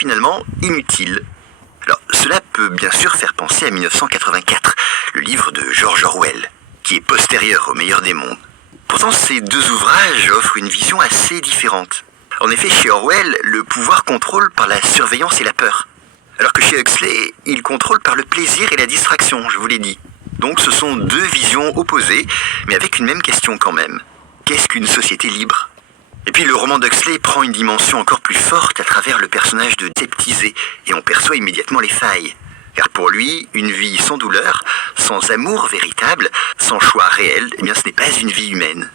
finalement inutile. Alors, cela peut bien sûr faire penser à 1984, le livre de George Orwell, qui est postérieur au meilleur des mondes. Pourtant, ces deux ouvrages offrent une vision assez différente. En effet, chez Orwell, le pouvoir contrôle par la surveillance et la peur. Alors que chez Huxley, il contrôle par le plaisir et la distraction, je vous l'ai dit. Donc ce sont deux visions opposées, mais avec une même question quand même. Qu'est-ce qu'une société libre ? Et puis le roman d'Huxley prend une dimension encore plus forte à travers le personnage de Septisé, et on perçoit immédiatement les failles. Car pour lui, une vie sans douleur, sans amour véritable, sans choix réel, eh bien ce n'est pas une vie humaine.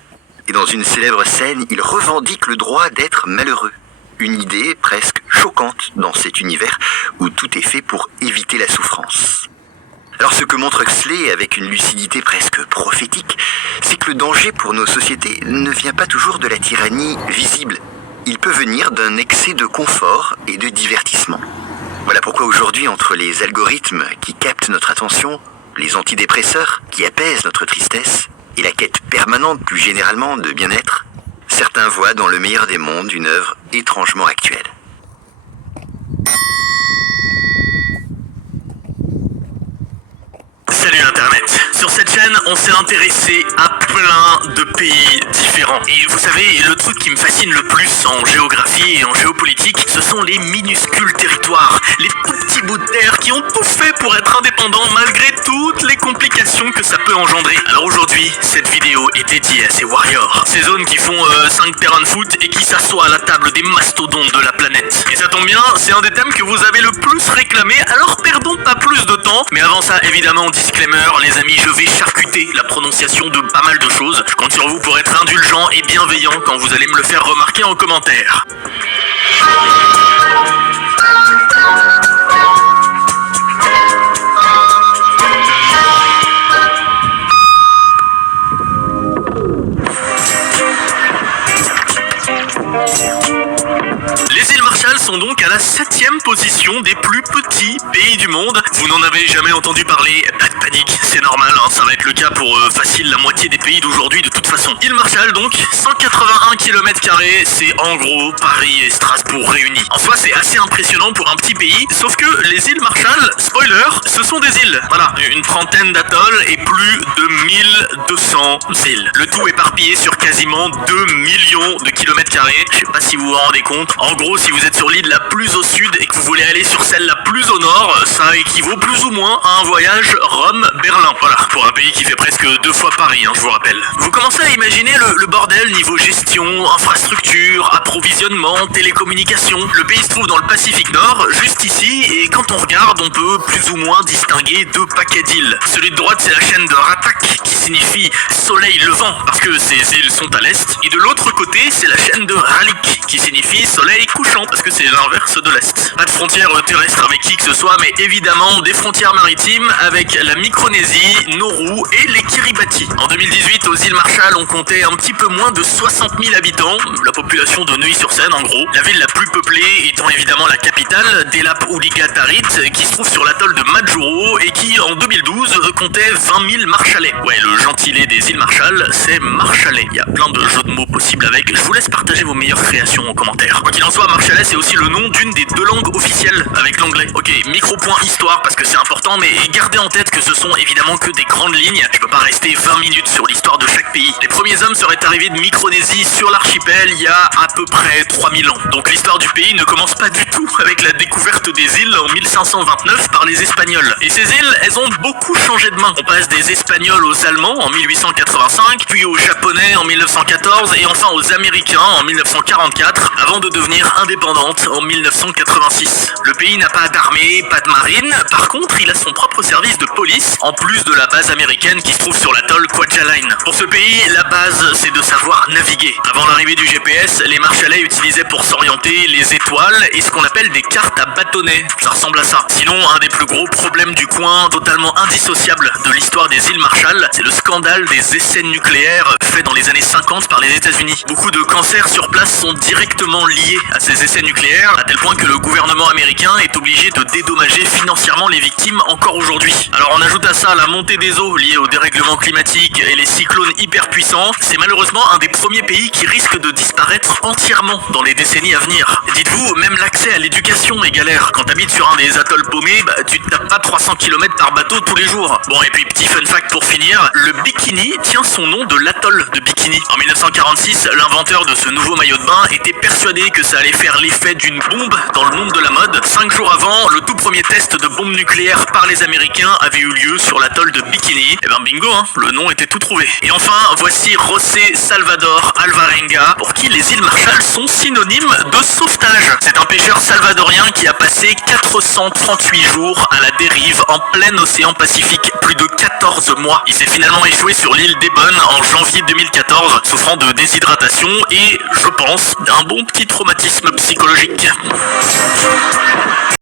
Et dans une célèbre scène, il revendique le droit d'être malheureux. Une idée presque choquante dans cet univers où tout est fait pour éviter la souffrance. Alors ce que montre Huxley avec une lucidité presque prophétique, c'est que le danger pour nos sociétés ne vient pas toujours de la tyrannie visible. Il peut venir d'un excès de confort et de divertissement. Voilà pourquoi aujourd'hui, entre les algorithmes qui captent notre attention, les antidépresseurs qui apaisent notre tristesse, et la quête permanente plus généralement de bien-être, certains voient dans le meilleur des mondes une œuvre étrangement actuelle. Salut Internet. Sur cette chaîne, on s'est intéressé à plein de pays différents. Et vous savez, le truc qui me fascine le plus en géographie et en géopolitique, ce sont les minuscules territoires, les tout petits bouts de terre qui ont tout fait pour être indépendants malgré toutes les complications que ça peut engendrer. Alors aujourd'hui, cette vidéo est dédiée à ces warriors, ces zones qui font 5 terrains de foot et qui s'assoient à la table des mastodontes de la planète. Et ça tombe bien, c'est un des thèmes que vous avez le plus réclamé, alors perdons pas plus de temps. Mais avant ça, évidemment, disclaimer, les amis, je vais charcuter la prononciation de pas mal de choses. Je compte sur vous pour être indulgent et bienveillant quand vous allez me le faire remarquer en commentaire. Les îles Marshall sont donc à la 7e position des plus petits pays du monde. Vous n'en avez jamais entendu parler, pas de panique, c'est normal, hein, ça va être le cas pour facile la moitié des pays d'aujourd'hui de toute façon. Îles Marshall donc, 181 km², c'est en gros Paris et Strasbourg réunis. En soi c'est assez impressionnant pour un petit pays, sauf que les îles Marshall, spoiler, ce sont des îles. Voilà, une trentaine d'atolls et plus de 1200 îles. Le tout éparpillé sur quasiment 2 millions de kilomètres carrés. Je sais pas si vous vous rendez compte. En gros, si vous êtes sur l'île la plus au sud et que vous voulez aller sur celle la plus au nord, ça équivaut plus ou moins à un voyage Rome-Berlin. Voilà, pour un pays qui fait presque 2 fois Paris, hein, je vous rappelle. Vous commencez à imaginer le bordel niveau gestion, infrastructure, approvisionnement, télécommunications. Le pays se trouve dans le Pacifique Nord, juste ici, et quand on regarde, on peut plus ou moins distinguer 2 paquets d'îles. Celui de droite, c'est la chaîne de Ratak, qui signifie soleil levant, parce que ces îles sont à l'est, et de l'autre côté, c'est la chaîne de Ralik, qui signifie soleil couchant, parce que c'est l'inverse de l'Est. Pas de frontières terrestres avec qui que ce soit, mais évidemment des frontières maritimes avec la Micronésie, Nauru et les Kiribati. En 2018, aux îles Marshall, on comptait un petit peu moins de 60 000 habitants, la population de Neuilly-sur-Seine en gros. La ville la plus peuplée étant évidemment la capitale, Delap Uliga Tarit, qui se trouve sur l'atoll de Majuro et qui en 2012 comptait 20 000 Marshallais. Ouais, le gentilé des îles Marshall, c'est Marshallais. Il y a plein de jeux de mots possibles avec. Je vous laisse partager vos meilleures créations en commentaire. Quoi qu'il en soit, Marshallais c'est aussi le nom d'une des 2 langues officielles avec l'anglais. Ok, micro-point histoire parce que c'est important, mais gardez en tête que ce sont évidemment que des grandes lignes. Je peux pas rester 20 minutes sur l'histoire de chaque pays. Les premiers hommes seraient arrivés de Micronésie sur l'archipel il y a à peu près 3000 ans. Donc l'histoire du pays ne commence pas du tout avec la découverte des îles en 1529 par les Espagnols. Et ces îles, elles ont beaucoup changé de main. On passe des Espagnols aux Allemands en 1885, puis aux Japonais en 1914 et enfin aux Américains en 1944, avant de devenir indépendante en 1986. Le pays n'a pas d'armée, pas de marine, par contre il a son propre service de police, en plus de la base américaine qui se trouve sur l'atoll Kwajalein. Pour ce pays, la base c'est de savoir naviguer. Avant l'arrivée du GPS, les Marshallais utilisaient pour s'orienter les étoiles et ce qu'on appelle des cartes à bâtonnets. Ça ressemble à ça. Sinon, un des plus gros problèmes du coin, totalement indissociable de l'histoire des îles Marshall, c'est le scandale des essais nucléaires faits dans les années 50 par les États-Unis. Beaucoup de cancers sur place sont directement liés à ces essais nucléaires, à tel point que le gouvernement américain est obligé de dédommager financièrement les victimes encore aujourd'hui. Alors on ajoute à ça la montée des eaux liée au dérèglement climatique et les cyclones hyper puissants. C'est malheureusement un des premiers pays qui risque de disparaître entièrement dans les décennies à venir. Dites-vous, même l'accès à l'éducation navigation est galère. Quand t'habites sur un des atolls paumés, tu te tapes pas 300 km par bateau tous les jours. Bon, et puis petit fun fact pour finir, le bikini tient son nom de l'atoll de Bikini. En 1946, l'inventeur de ce nouveau maillot de bain était persuadé que ça allait faire l'effet d'une bombe dans le monde de la mode. 5 jours avant, le tout premier test de bombe nucléaire par les Américains avait eu lieu sur l'atoll de Bikini. Et ben bingo, hein, le nom était tout trouvé. Et enfin, voici José Salvador Alvarenga, pour qui les îles Marshall sont synonymes de sauvetage. C'est un pêcheur salvadorien qui a passé 438 jours à la dérive en plein océan Pacifique, plus de 14 mois. Il s'est finalement échoué sur l'île d'Ebon en janvier 2014, souffrant de déshydratation et, je pense, d'un bon petit traumatisme psychologique.